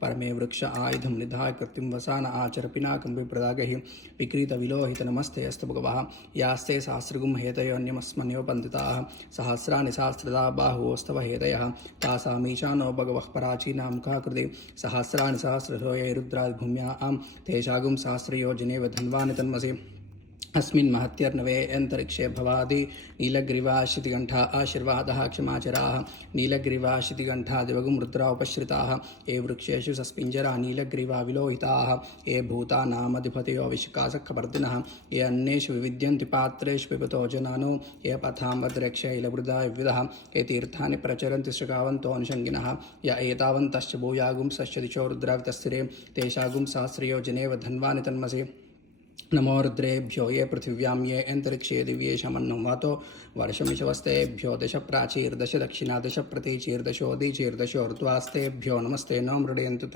परमे वृक्ष आयुधं निधाय कृत्रिं वसान आचर पिनाकं विप्रदागहि विक्रीत विलोहित नमस्ते अस्तु भगवः यास्ते सहस्रगुं हेतयोऽन्यमस्मन्यो बन्दिताः सहस्राणि सहस्रदा बाहुस्तव हेतयः तासामीशानो भगवः पराचीनां मुखा कृते सहस्राणि सहस्रशो ये रुद्राद्भूम्यां तेषागुं सहस्रयोजनेव धन्वानि तन्मसि अस्मिन् महत्यर्णवे अन्तरिक्षे भवादि नीलग्रीवाशितिकण्ठा आशीर्वादः क्षमाचराः नीलग्रीवाशितिकण्ठा दिवगुं रुद्रा उपश्रिताः ये वृक्षेषु सस्पिञ्जरा नीलग्रीवा विलोहिताः ये भूतानामधिपतयो विशकासखवर्धिनः ये अन्येषु विविद्यन्ति पात्रेषु पिबतो जनानो ये पथामद्रक्षैलवृदा विविधः ये तीर्थानि प्रचरन्ति श्रगावन्तोऽनुषङ्गिनः य एतावन्तश्च भूयागुंसश्च दिशो रुद्रावितस्थिरे तेषागुं सहस्रयोजनेव धन्वानि तन्मसि नमो रुद्रेभ्यो ये पृथिव्यां ये अन्तरिक्षे दिव्येशमन्नं वातो वर्षमिशवस्तेभ्यो दश प्राचीर्दश दक्षिणा दश प्रतीचीर्दशोदीचीर्दशोर्ध्वास्तेभ्यो नमस्ते न मृडयन्तु